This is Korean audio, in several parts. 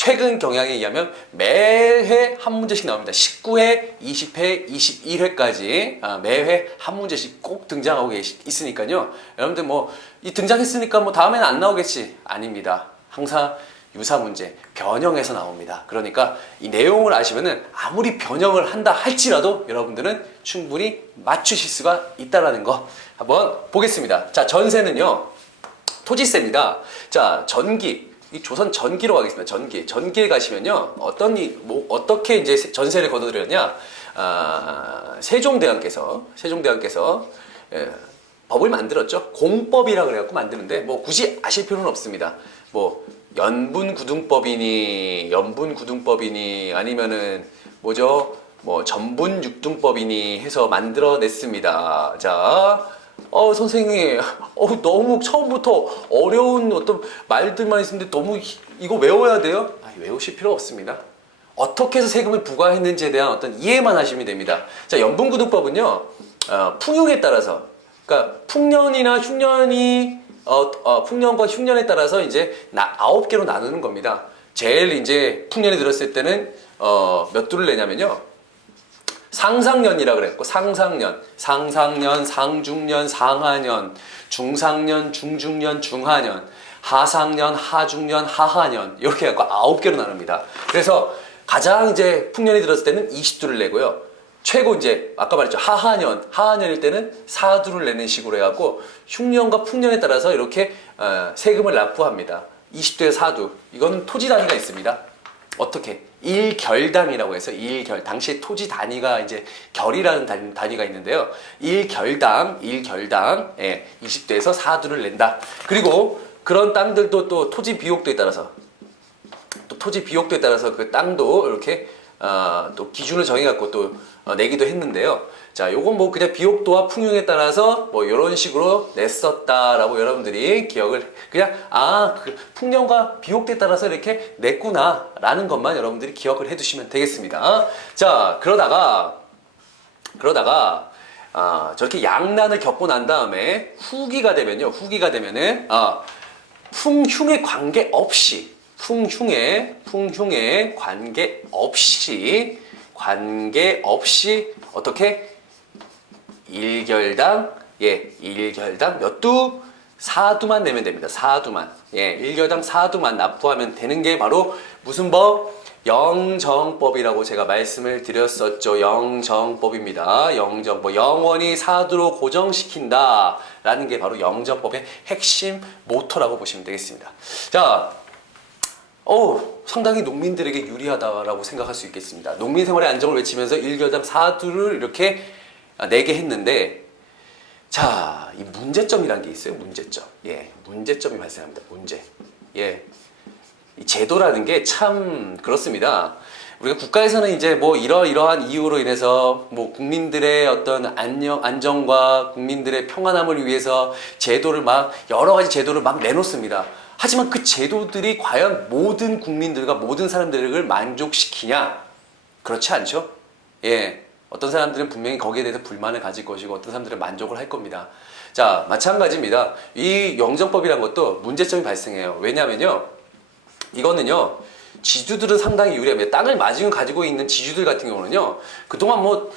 최근 경향에 의하면 매회 한 문제씩 나옵니다. 19회, 20회, 21회까지 매회 한 문제씩 꼭 등장하고 있으니까요. 여러분들 뭐 이 등장했으니까 뭐 다음에는 안 나오겠지? 아닙니다. 항상 유사 문제 변형해서 나옵니다. 그러니까 이 내용을 아시면은 아무리 변형을 한다 할지라도 여러분들은 충분히 맞추실 수가 있다라는 거 한번 보겠습니다. 자, 전세는요 토지세입니다. 자, 전기 이 조선 전기로 가겠습니다. 전기에 가시면요 어떻게 이제 전세를 거둬들였냐? 세종대왕께서 법을 만들었죠. 공법이라 그래갖고 만드는데 뭐 굳이 아실 필요는 없습니다. 뭐 연분구등법이니 아니면은 뭐죠? 뭐 전분육등법이니 해서 만들어냈습니다. 자, 선생님, 너무 처음부터 어려운 어떤 말들만 있는데 너무 이거 외워야 돼요? 외우실 필요 없습니다. 어떻게 해서 세금을 부과했는지에 대한 어떤 이해만 하시면 됩니다. 자, 연분구등법은요, 풍흉에 따라서, 그러니까 풍년이나 흉년이 풍년과 흉년에 따라서 이제 9개로 나누는 겁니다. 제일 이제 풍년이 들었을 때는 몇 두를 내냐면요. 상상년이라 그랬고 상상년, 상중년, 상하년, 중상년, 중중년, 중하년, 하상년, 하중년, 하하년 이렇게 해갖고 9개로 나눕니다. 그래서 가장 이제 풍년이 들었을 때는 20두를 내고요. 최고 이제 아까 말했죠. 하하년일 때는 4두를 내는 식으로 해갖고 흉년과 풍년에 따라서 이렇게 세금을 납부합니다. 20두에 4두. 이건 토지 단위가 있습니다. 어떻게? 일결당이라고 해서 당시 토지 단위가 이제 결이라는 단위가 있는데요. 일결당 20두에서 4두를 낸다. 그리고 그런 땅들도 또 토지 비옥도에 따라서 그 땅도 이렇게 또 기준을 정해갖고 또 내기도 했는데요. 자, 요건 뭐 그냥 비옥도와 풍흉에 따라서 뭐 이런 식으로 냈었다라고 여러분들이 기억을 그냥 그 풍년과 비옥도에 따라서 이렇게 냈구나라는 것만 여러분들이 기억을 해두시면 되겠습니다. 자, 그러다가 저렇게 양난을 겪고 난 다음에 후기가 되면은 풍흉에 관계없이 어떻게 일결당 몇 두? 4두만 내면 됩니다. 4두만. 일결당 4두만 납부하면 되는 게 바로 무슨 법? 영정법이라고 제가 말씀을 드렸었죠. 영정법입니다. 영정법. 영원히 4두로 고정시킨다 라는 게 바로 영정법의 핵심 모토라고 보시면 되겠습니다. 자, 상당히 농민들에게 유리하다라고 생각할 수 있겠습니다. 농민 생활의 안정을 외치면서 일결당 4두를 이렇게 내게 했는데, 자, 이 문제점이라는 게 있어요. 문제점이 발생합니다. 이 제도라는 게 참 그렇습니다. 우리가 국가에서는 이제 뭐 이러한 이유로 인해서 뭐 국민들의 어떤 안정과 국민들의 평안함을 위해서 여러 가지 제도를 막 내놓습니다. 하지만 그 제도들이 과연 모든 국민들과 모든 사람들을 만족시키냐? 그렇지 않죠? 어떤 사람들은 분명히 거기에 대해서 불만을 가질 것이고 어떤 사람들은 만족을 할 겁니다. 자, 마찬가지입니다. 이 영정법이라는 것도 문제점이 발생해요. 왜냐면요, 이거는요, 지주들은 상당히 유리합니다. 땅을 마지막 가지고 있는 지주들 같은 경우는요, 그동안 뭐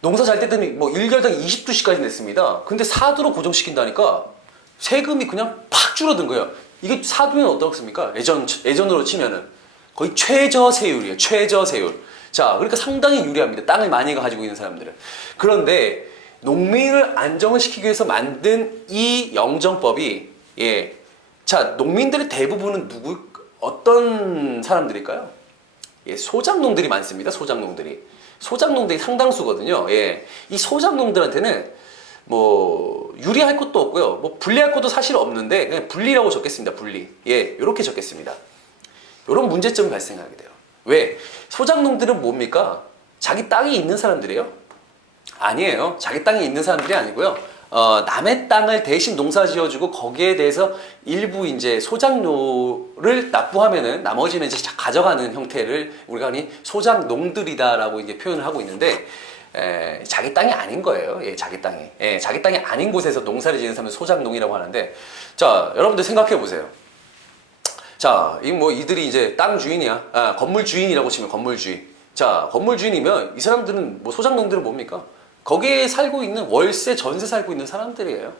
농사 잘 때더니 뭐 1결당 20두씩까지 냈습니다. 근데 4두로 고정시킨다니까 세금이 그냥 팍 줄어든 거예요. 이게 4두면 어떻습니까? 예전으로 치면은 거의 최저세율이에요. 최저세율. 자, 그러니까 상당히 유리합니다. 땅을 많이 가지고 있는 사람들은. 그런데 농민을 안정을 시키기 위해서 만든 이 영정법이 자, 농민들의 대부분은 어떤 사람들일까요? 소작농들이 많습니다. 소작농들이 상당수거든요. 이 소작농들한테는 뭐 유리할 것도 없고요. 뭐 불리할 것도 사실 없는데 그냥 분리라고 적겠습니다. 분리. 이렇게 적겠습니다. 이런 문제점이 발생하게 돼요. 왜? 소작농들은 뭡니까? 자기 땅이 있는 사람들이에요? 아니에요. 자기 땅이 있는 사람들이 아니고요. 남의 땅을 대신 농사 지어주고 거기에 대해서 일부 이제 소작료를 납부하면은 나머지는 이제 가져가는 형태를 우리가 소작농들이다라고 이제 표현을 하고 있는데, 자기 땅이 아닌 거예요. 자기 땅이 아닌 곳에서 농사를 지는 사람을 소작농이라고 하는데, 자, 여러분들 생각해 보세요. 자, 이 뭐 이들이 이제 땅 주인이야. 아, 건물 주인이라고 치면 건물 주인. 자, 건물 주인이면 이 사람들은 뭐 소장농들은 뭡니까? 거기에 살고 있는 월세, 전세 살고 있는 사람들이에요.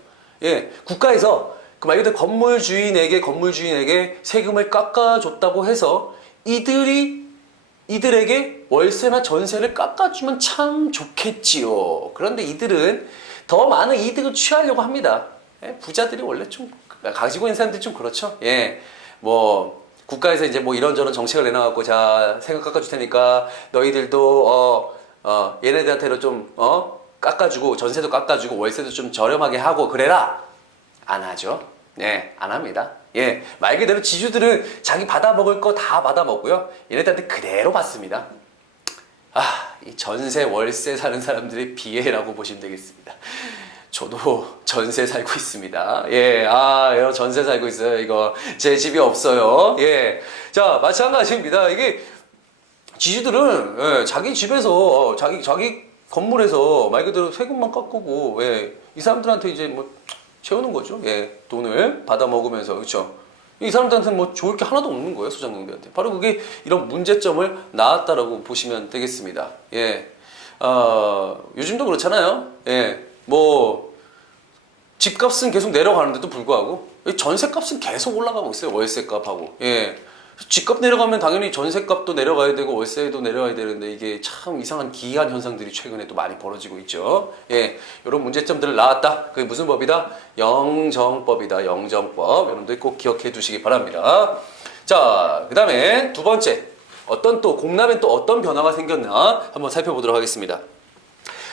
예, 국가에서 그 말 그대로 건물주인에게 세금을 깎아줬다고 해서 이들에게 월세나 전세를 깎아주면 참 좋겠지요. 그런데 이들은 더 많은 이득을 취하려고 합니다. 예, 부자들이 원래 좀 가지고 있는 사람들이 좀 그렇죠. 예, 뭐 국가에서 이제 뭐 이런저런 정책을 내놔갖고 자 세금 깎아줄 테니까 너희들도 얘네들한테로 좀 깎아주고 전세도 깎아주고 월세도 좀 저렴하게 하고 그래라. 안 하죠. 네, 안 합니다. 예, 말 그대로 지주들은 자기 받아먹을 거 다 받아먹고요. 얘네들한테 그대로 받습니다. 아, 이 전세, 월세 사는 사람들의 비애라고 보시면 되겠습니다. 저도 전세 살고 있습니다. 예, 전세 살고 있어요. 이거 제 집이 없어요. 예, 자 마찬가지입니다. 이게 지주들은 예, 자기 집에서 자기 건물에서 말 그대로 세금만 깎고 예, 이 사람들한테 이제 뭐 채우는 거죠. 예, 돈을 받아 먹으면서 그렇죠. 이 사람들한테는 뭐 좋을 게 하나도 없는 거예요, 소장농들한테. 바로 그게 이런 문제점을 낳았다라고 보시면 되겠습니다. 예, 요즘도 그렇잖아요. 예, 뭐 집값은 계속 내려가는데도 불구하고 전세값은 계속 올라가고 있어요. 월세값하고. 예. 집값 내려가면 당연히 전세값도 내려가야 되고 월세도 내려가야 되는데 이게 참 이상한 기이한 현상들이 최근에 또 많이 벌어지고 있죠. 예, 이런 문제점들을 낳았다. 그게 무슨 법이다? 영정법이다. 영정법. 여러분들 꼭 기억해 두시기 바랍니다. 자, 그 다음에 두 번째. 공납엔 또 어떤 변화가 생겼나 한번 살펴보도록 하겠습니다.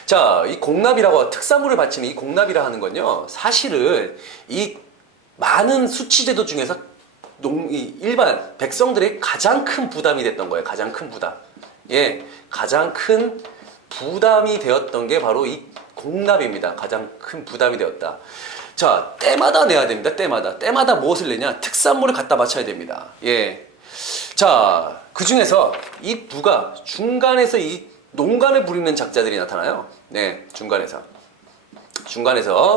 자, 이 공납이라고 특사물을 바치는 이 공납이라 하는 건요. 사실은 이 많은 수치제도 중에서 일반 백성들의 가장 큰 부담이 됐던 거예요. 가장 큰 부담. 예, 가장 큰 부담이 되었던 게 바로 이 공납입니다. 가장 큰 부담이 되었다. 자, 때마다 내야 됩니다. 때마다 무엇을 내냐? 특산물을 갖다 바쳐야 됩니다. 예. 자, 그 중에서 이 중간에서 이 농간을 부리는 작자들이 나타나요. 네, 중간에서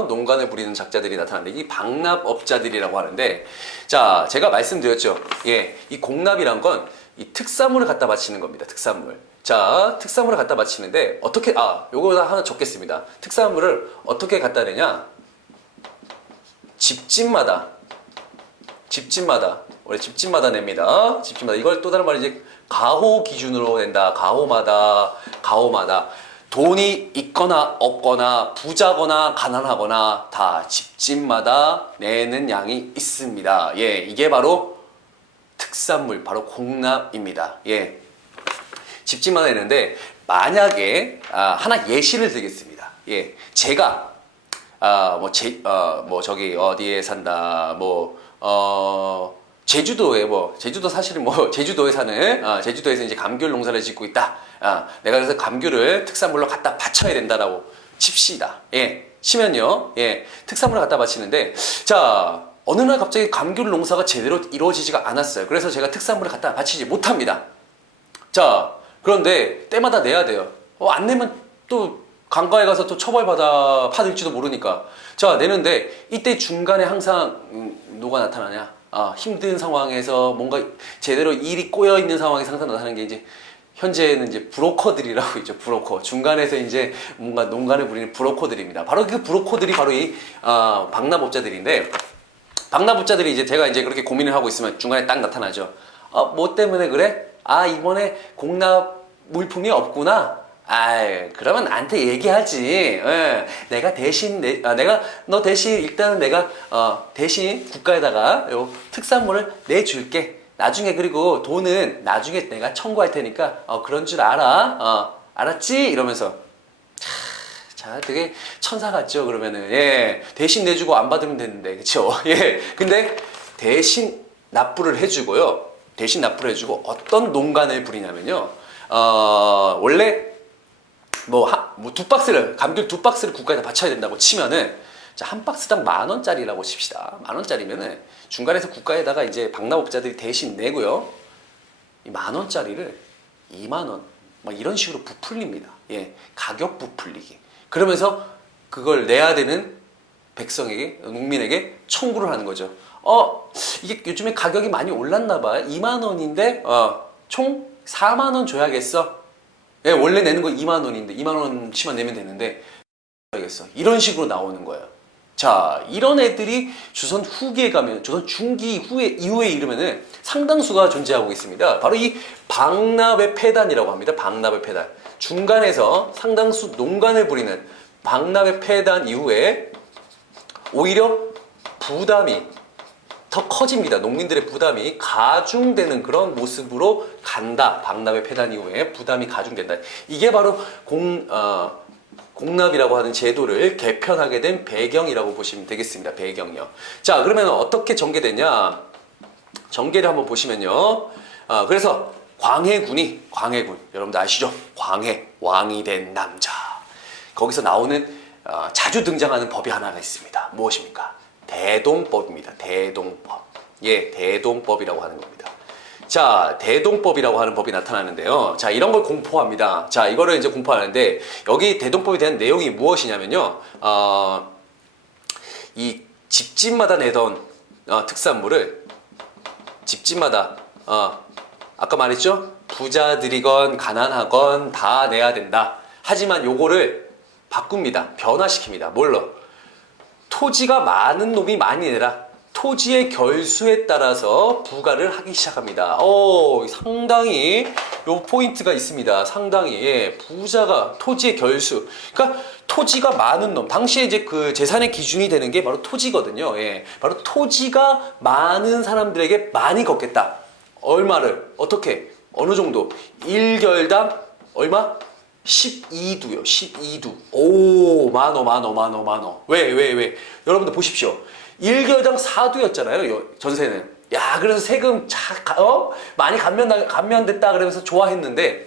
농간을 부리는 작자들이 나타나는데 이 방납업자들이라고 하는데, 자, 제가 말씀드렸죠. 예, 이 공납이란 건 이 특산물을 갖다 바치는 겁니다. 특산물. 자, 특산물을 갖다 바치는데 어떻게 요거 하나 적겠습니다. 특산물을 어떻게 갖다 내냐? 집집마다 원래 집집마다 냅니다. 집집마다. 이걸 또 다른 말로 이제 가호 기준으로 낸다. 가호마다 돈이 있거나 없거나 부자거나 가난하거나 다 집집마다 내는 양이 있습니다. 예, 이게 바로 특산물, 바로 공납입니다. 예, 집집마다 내는데 만약에 하나 예시를 드리겠습니다. 예, 제가 저기 어디에 산다 제주도 사실은 제주도에 사는 제주도에서 이제 감귤 농사를 짓고 있다. 내가 그래서 감귤을 특산물로 갖다 바쳐야 된다라고 칩시다. 예, 치면요. 예, 특산물을 갖다 바치는데, 자, 어느 날 갑자기 감귤 농사가 제대로 이루어지지가 않았어요. 그래서 제가 특산물을 갖다 바치지 못합니다. 자, 그런데 때마다 내야 돼요. 안 내면 또 강가에 가서 또 처벌받을지도 모르니까. 자, 내는데 이때 중간에 항상 누가 나타나냐? 힘든 상황에서 뭔가 제대로 일이 꼬여 있는 상황에서 항상 나타나는 게 이제 현재는 이제 브로커들이라고 있죠. 브로커. 중간에서 이제 뭔가 농간을 부리는 브로커들입니다. 바로 그 브로커들이 바로 이 방납업자들인데, 방납업자들이 이제 제가 이제 그렇게 고민을 하고 있으면 중간에 딱 나타나죠. 뭐 때문에 그래? 이번에 공납 물품이 없구나. 그러면 나한테 얘기하지. 예, 내가 대신 너 대신 일단은 내가 대신 국가에다가 요 특산물을 내줄게. 나중에 그리고 돈은 나중에 내가 청구할 테니까 그런 줄 알아. 알았지? 이러면서 자, 되게 천사 같죠. 그러면은 예, 대신 내주고 안 받으면 되는데, 그쵸? 예, 근데 대신 납부를 해주고요. 대신 납부를 해주고 어떤 농간을 부리냐면요. 원래 감귤 두 박스를 국가에다 바쳐야 된다고 치면은, 자, 한 박스당 10,000원짜리라고 칩시다. 10,000원짜리면은 중간에서 국가에다가 이제 방납업자들이 대신 내고요. 이 10,000원짜리를 20,000원, 이런 식으로 부풀립니다. 예, 가격 부풀리기. 그러면서 그걸 내야 되는 백성에게, 농민에게 청구를 하는 거죠. 이게 요즘에 가격이 많이 올랐나 봐요. 2만 원인데 총 4만 원 줘야겠어. 예, 원래 내는 거 2만 원인데 2만 원치만 내면 되는데 줘야겠어. 이런 식으로 나오는 거예요. 자, 이런 애들이 조선 후기에 가면, 조선 중기 이후에 이르면은 상당수가 존재하고 있습니다. 바로 이 박납의 폐단이라고 합니다. 박납의 폐단. 중간에서 상당수 농간을 부리는 박납의 폐단 이후에 오히려 부담이 더 커집니다. 농민들의 부담이 가중되는 그런 모습으로 간다. 박납의 폐단 이후에 부담이 가중된다. 이게 바로 공납이라고 하는 제도를 개편하게 된 배경이라고 보시면 되겠습니다. 배경이요. 자, 그러면 어떻게 전개되냐? 전개를 한번 보시면요. 그래서 광해군, 여러분들 아시죠? 광해, 왕이 된 남자. 거기서 나오는 자주 등장하는 법이 하나가 있습니다. 무엇입니까? 대동법입니다. 대동법. 예, 대동법이라고 하는 겁니다. 자, 대동법이라고 하는 법이 나타나는데요. 자, 이런 걸 공포합니다. 자, 이거를 이제 공포하는데, 여기 대동법에 대한 내용이 무엇이냐면요. 이 집집마다 내던 특산물을 집집마다 아까 말했죠? 부자들이건 가난하건 다 내야 된다. 하지만 요거를 바꿉니다. 변화시킵니다. 뭘로? 토지가 많은 놈이 많이 내라. 토지의 결수에 따라서 부과를 하기 시작합니다. 상당히 요 포인트가 있습니다. 상당히. 예, 부자가 토지의 결수. 그러니까 토지가 많은 놈. 당시에 이제 그 재산의 기준이 되는 게 바로 토지거든요. 예, 바로 토지가 많은 사람들에게 많이 걷겠다. 얼마를? 어떻게? 어느 정도? 1결당 얼마? 12두요. 12두. 오, 만원. 왜? 여러분들 보십시오. 1결당 4두였잖아요. 전세는. 야, 그래서 세금 많이 감면됐다 그러면서 좋아했는데,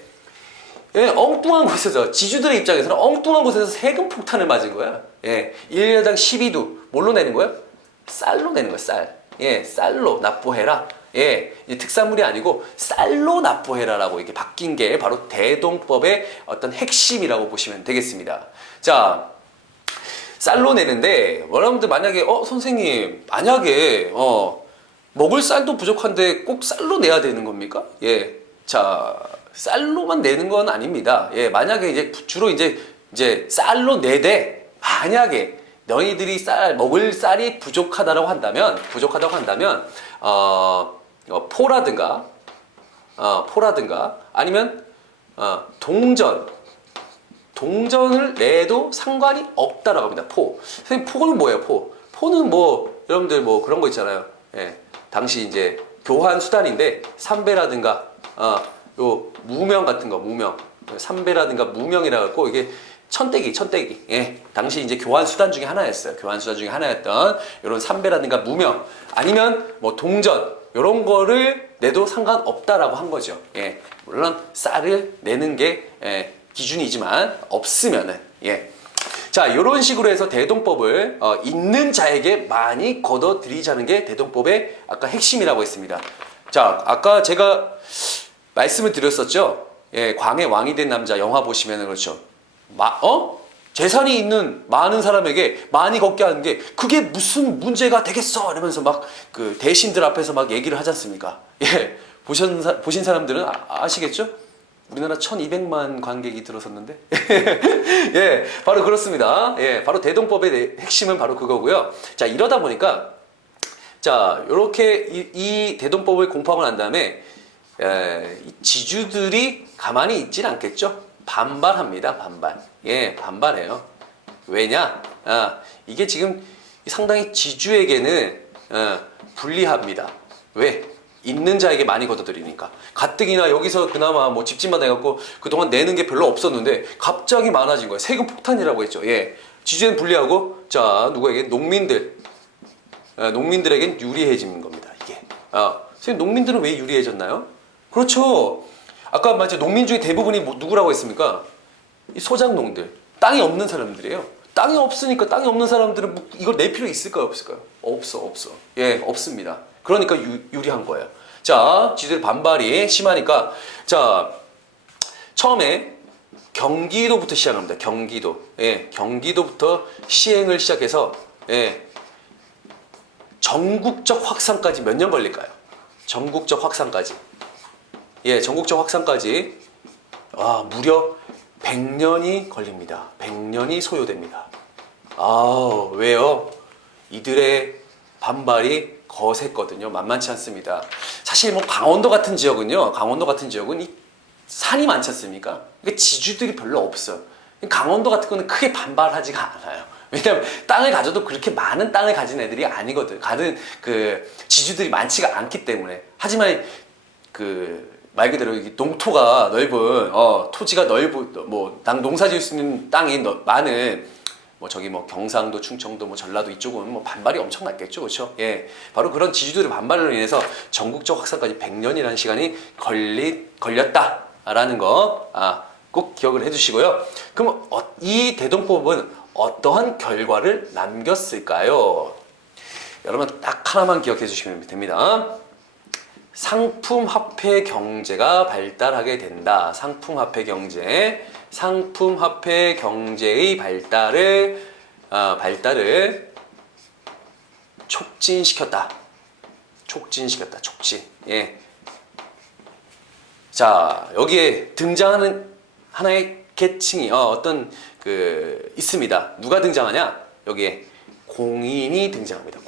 예, 엉뚱한 곳에서, 지주들의 입장에서는 엉뚱한 곳에서 세금 폭탄을 맞은 거야. 예, 1결당 12두. 뭘로 내는 거야? 쌀로 내는 거야, 쌀. 예, 쌀로 납부해라. 예, 특산물이 아니고 쌀로 납부해라라고 이렇게 바뀐 게 바로 대동법의 어떤 핵심이라고 보시면 되겠습니다. 자, 쌀로 내는데 여러분들 만약에 선생님 만약에 먹을 쌀도 부족한데 꼭 쌀로 내야 되는 겁니까? 예, 자, 쌀로만 내는 건 아닙니다. 예, 만약에 이제 주로 이제 쌀로 내되 만약에 너희들이 먹을 쌀이 부족하다고 한다면 포라든가 아니면 동전을 내도 상관이 없다라고 합니다. 선생님, 포는 뭐예요? 포는 뭐 여러분들 뭐 그런 거 있잖아요. 예, 당시 이제 교환 수단인데 삼배라든가 요 무명 같은 거, 삼배라든가 무명이라 갖고 이게 천대기. 예, 당시 이제 교환 수단 중에 하나였어요. 교환 수단 중에 하나였던 이런 삼배라든가 무명 아니면 뭐 동전 이런 거를 내도 상관없다라고 한 거죠. 예, 물론 쌀을 내는 게 기준이지만 없으면은 자, 이런 식으로 해서 대동법을 있는 자에게 많이 걷어들이자는 게 대동법의 아까 핵심이라고 했습니다. 자, 아까 제가 말씀을 드렸었죠. 예, 광해 왕이 된 남자 영화 보시면은 그렇죠. 재산이 있는 많은 사람에게 많이 걷게 하는 게 그게 무슨 문제가 되겠어 이러면서 막 그 대신들 앞에서 막 얘기를 하지 않습니까? 예, 보신 사람들은 아시겠죠? 우리나라 1200만 관객이 들어섰는데 예, 바로 그렇습니다. 예, 바로 대동법의 핵심은 바로 그거고요. 자, 이러다 보니까 자, 요렇게 이 대동법을 공포하고 난 다음에 지주들이 가만히 있진 않겠죠. 반발합니다. 예, 반발해요. 왜냐? 이게 지금 상당히 지주에게는 불리합니다. 왜? 있는 자에게 많이 걷어들이니까. 가뜩이나 여기서 그나마 뭐 집집마다 해갖고 그동안 내는 게 별로 없었는데 갑자기 많아진 거예요. 세금 폭탄이라고 했죠. 예, 지주에는 불리하고, 자, 누구에게? 농민들에겐 유리해지는 겁니다. 이게. 선생님, 농민들은 왜 유리해졌나요? 그렇죠. 아까 말했죠. 농민 중에 대부분이 누구라고 했습니까? 이 소작농들. 땅이 없는 사람들이에요. 땅이 없으니까 땅이 없는 사람들은 이걸 낼 필요 있을까요? 없을까요? 없어. 예, 없습니다. 그러니까 유리한 거예요. 자, 지들 반발이 심하니까, 자, 처음에 경기도부터 시작합니다. 경기도. 예, 경기도부터 시행을 시작해서, 예, 전국적 확산까지 몇 년 걸릴까요? 전국적 확산까지. 예, 전국적 확산까지 무려 100년이 걸립니다. 100년이 소요됩니다. 왜요? 이들의 반발이 거셌거든요. 만만치 않습니다. 사실 뭐 강원도 같은 지역은 이 산이 많지 않습니까? 그러니까 지주들이 별로 없어요. 강원도 같은 거는 크게 반발하지가 않아요. 왜냐면 땅을 가져도 그렇게 많은 땅을 가진 애들이 아니거든. 가는 그 지주들이 많지가 않기 때문에. 하지만 말 그대로 농토가 넓은 토지가 넓은 농사 지을 수 있는 땅이 많은 경상도, 충청도, 전라도 이쪽은 반발이 엄청 났겠죠, 그렇죠? 예, 바로 그런 지주들의 반발로 인해서 전국적 확산까지 100년이라는 시간이 걸렸다라는 거 꼭 기억을 해주시고요. 그럼 이 대동법은 어떠한 결과를 남겼을까요? 여러분 딱 하나만 기억해 주시면 됩니다. 상품화폐 경제가 발달하게 된다. 상품화폐 경제의 발달을 촉진시켰다. 촉진. 예. 자, 여기에 등장하는 하나의 계층이 있습니다. 누가 등장하냐? 여기에 공인이 등장합니다.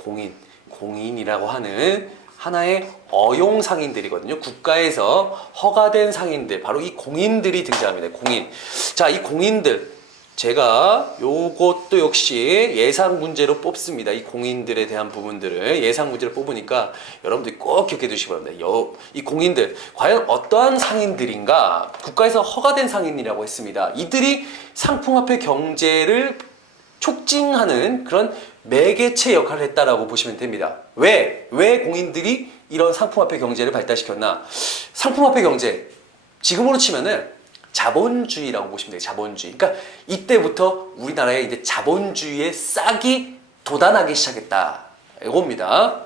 공인이라고 하는 하나의 어용 상인들이거든요. 국가에서 허가된 상인들, 바로 이 공인들이 등장합니다. 공인. 자, 이 공인들, 제가 요것도 역시 예상 문제로 뽑습니다. 이 공인들에 대한 부분들을 예상 문제로 뽑으니까 여러분들이 꼭 기억해 두시기 바랍니다. 이 공인들, 과연 어떠한 상인들인가? 국가에서 허가된 상인이라고 했습니다. 이들이 상품화폐 경제를 촉진하는 그런 매개체 역할을 했다라고 보시면 됩니다. 왜 공인들이 이런 상품화폐 경제를 발달시켰나? 상품화폐 경제, 지금으로 치면은 자본주의라고 보시면 돼요. 자본주의. 그러니까 이때부터 우리나라에 이제 자본주의의 싹이 돋아나기 시작했다. 이겁니다.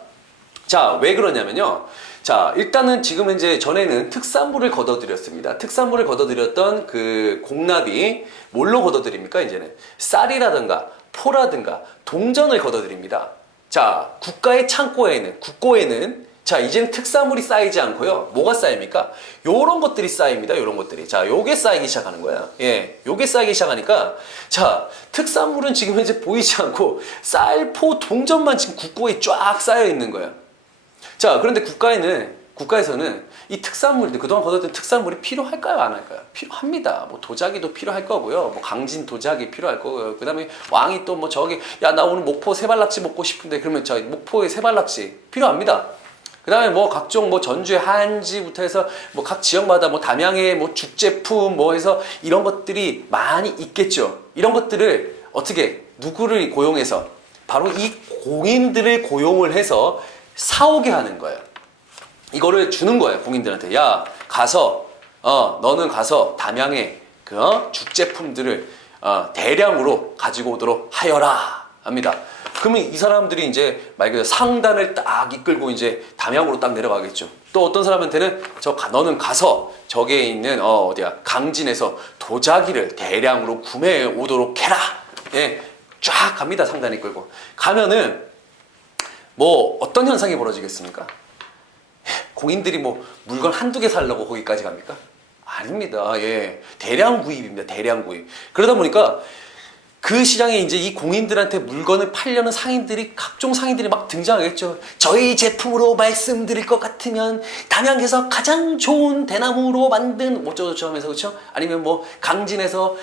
자, 왜 그러냐면요. 자, 일단은 지금 이제 전에는 특산물을 걷어들였습니다. 특산물을 걷어들였던 그 공납이 뭘로 걷어들입니까? 이제는 쌀이라든가 포라든가 동전을 걷어들입니다. 자, 국가의 창고에는, 국고에는 자, 이제는 특산물이 쌓이지 않고요. 뭐가 쌓입니까? 요런 것들이 쌓입니다. 요런 것들이. 자, 요게 쌓이기 시작하는 거야. 예. 요게 쌓이기 시작하니까, 자, 특산물은 지금 이제 보이지 않고, 쌀, 포, 동전만 지금 국고에 쫙 쌓여 있는 거야. 자, 그런데 국가에서는 이 특산물들, 그동안 걷어든 특산물이 필요할까요? 안 할까요? 필요합니다. 도자기도 필요할 거고요. 강진 도자기 필요할 거고요. 그 다음에 왕이 또 야, 나 오늘 목포 새발낙지 먹고 싶은데, 그러면 목포의 새발낙지 필요합니다. 그 다음에 각종 전주의 한지부터 해서 각 지역마다 담양의 죽제품 해서 이런 것들이 많이 있겠죠. 이런 것들을 누구를 고용해서 바로 이 공인들을 고용을 해서 사오게 하는 거예요. 이거를 주는 거예요. 공인들한테. 야, 너는 가서 담양의 죽제품들을 대량으로 가지고 오도록 하여라 합니다. 그러면 이 사람들이 이제 말 그대로 상단을 딱 이끌고 이제 담양으로 딱 내려가겠죠. 또 어떤 사람한테는 너는 가서 저기에 있는 강진에서 도자기를 대량으로 구매해 오도록 해라. 예, 쫙 갑니다. 상단 이끌고 가면은 어떤 현상이 벌어지겠습니까? 공인들이 물건 한두 개 살려고 거기까지 갑니까? 아닙니다. 예, 대량 구입입니다. 대량 구입. 그러다 보니까 그 시장에 이제 이 공인들한테 물건을 팔려는 각종 상인들이 막 등장하겠죠. 저희 제품으로 말씀드릴 것 같으면 담양에서 가장 좋은 대나무로 만든 어쩌고저쩌고 하면서, 그렇죠? 아니면 강진에서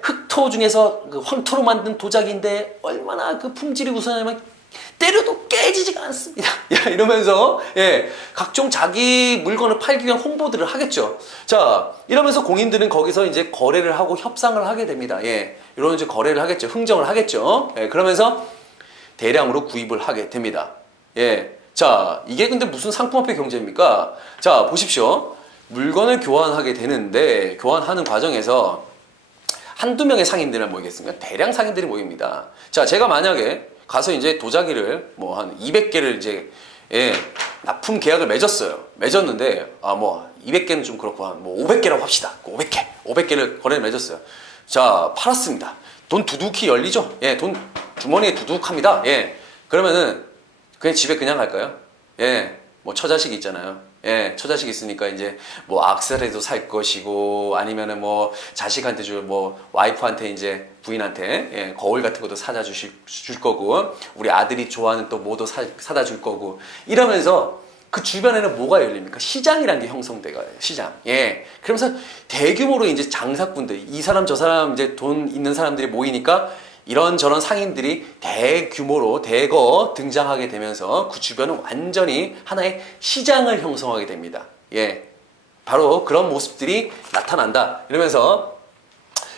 흑토 중에서 황토로 만든 도자기인데 얼마나 그 품질이 우수하냐면 때려도 깨지지가 않습니다. 이러면서 각종 자기 물건을 팔기 위한 홍보들을 하겠죠. 자, 이러면서 공인들은 거기서 이제 거래를 하고 협상을 하게 됩니다. 이런 이제 거래를 하겠죠. 흥정을 하겠죠. 그러면서 대량으로 구입을 하게 됩니다. 자, 이게 근데 무슨 상품화폐 경제입니까? 자, 보십시오. 물건을 교환하게 되는데 교환하는 과정에서 한두 명의 상인들은 모이겠습니까? 대량 상인들이 모입니다. 자, 제가 만약에 가서 이제 도자기를 한 200개를 이제 납품 계약을 맺었는데 200개는 좀 그렇고 한 500개라고 합시다. 500개를 거래를 맺었어요. 자, 팔았습니다. 돈 두둑히 열리죠? 돈 주머니에 두둑합니다. 그러면은 그냥 집에 그냥 갈까요? 예, 뭐 처자식 있잖아요. 예, 처자식 있으니까 이제 뭐 악세라리도 살 것이고 아니면은 뭐 자식한테 줄 뭐 와이프한테 이제 부인한테 예, 거울 같은 것도 사다 줄 거고 우리 아들이 좋아하는 또 뭐도 사다 줄 거고 이러면서 그 주변에는 뭐가 열립니까? 시장이라는 게 형성돼가요. 시장. 예. 그러면서 대규모로 이제 장사꾼들, 이 사람 저 사람 이제 돈 있는 사람들이 모이니까 이런저런 상인들이 대규모로 대거 등장하게 되면서 그 주변은 완전히 하나의 시장을 형성하게 됩니다. 예. 바로 그런 모습들이 나타난다. 이러면서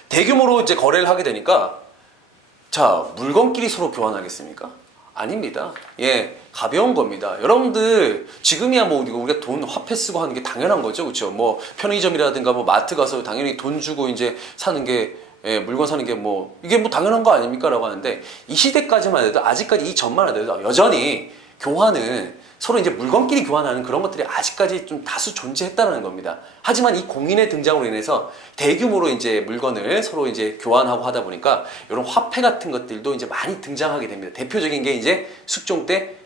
대규모로 이제 거래를 하게 되니까 자, 물건끼리 서로 교환하겠습니까? 아닙니다. 예, 가벼운 겁니다. 여러분들, 지금이야 뭐 우리가 돈 화폐 쓰고 하는 게 당연한 거죠. 그렇죠? 뭐 편의점이라든가 뭐 마트 가서 당연히 돈 주고 이제 사는 게 예, 물건 사는 게 뭐 이게 뭐 당연한 거 아닙니까? 라고 하는데 이 시대까지만 해도 아직까지 이 전만 해도 여전히 교환은 서로 이제 물건끼리 교환하는 그런 것들이 아직까지 좀 다수 존재했다는 겁니다. 하지만 이 공인의 등장으로 인해서 대규모로 이제 물건을 서로 이제 교환하고 하다 보니까 이런 화폐 같은 것들도 이제 많이 등장하게 됩니다. 대표적인 게 이제 숙종 때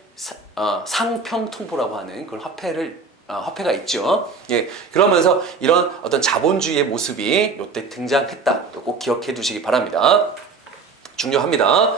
상평통보라고 하는 그런 화폐가 있죠. 예, 그러면서 이런 어떤 자본주의의 모습이 이때 등장했다. 꼭 기억해 두시기 바랍니다. 중요합니다.